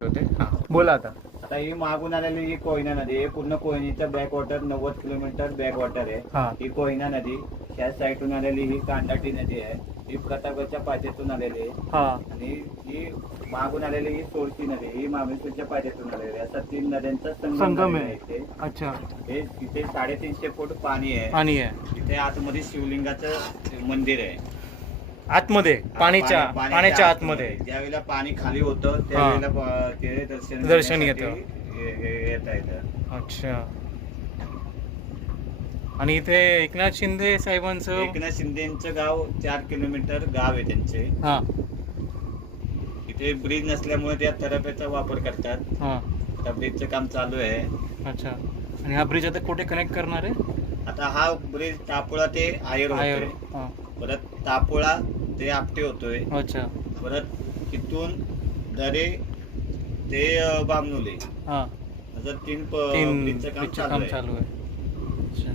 होते. हा बोला आता. आता ही मागून आलेली ही कोयना नदी आहे. पूर्ण कोयनेचं back water 90 kilometre back water आहे. हा ही कोयना नदी त्या साईडून आलेली ही कांडाटी नदी आहे. ही प्रतापगडच्या पायथ्यातून आलेली आहे. हा आणि ही मागून आलेली ही सोळशी नदी ही मामेश्वरच्या पायथ्यातून आलेली आहे. असा 3 नद्यांचा संगम संगम झालेला आहे. इथे. अच्छा. हे तिथे 350 फूट पाणी आहे. पाणी आहे तिथे आतमध्ये शिवलिंगाचं मंदिर आहे. आतमध्ये पाण्याच्या आतमध्ये. ज्यावेळेला पाणी खाली होतं त्यावेळेला ते दर्शन येतं. येता येतं. अच्छा. आणि इथे एकनाथ शिंदे साहेबांचं एकनाथ शिंदेचं गाव 4 किलोमीटर गाव आहे त्यांचे. हा इथे ब्रिज नसल्यामुळे त्या थराप्याचा वापर करतात. हा. त्या ब्रिजचं काम चालू आहे. अच्छा. आणि हा ब्रिज आता कुठे कनेक्ट करणार आहे? आता हा ब्रिज तापोळा ते आयर आयर. होतोय. हा. परत तापोळा ते आपटे होतोय. अच्छा. परत तिथून दरे ते बामणुले हा. असं 3 तीन ब्रिजचं काम ब्रिजचं चालू काम आहे. चालू आहे. अच्छा.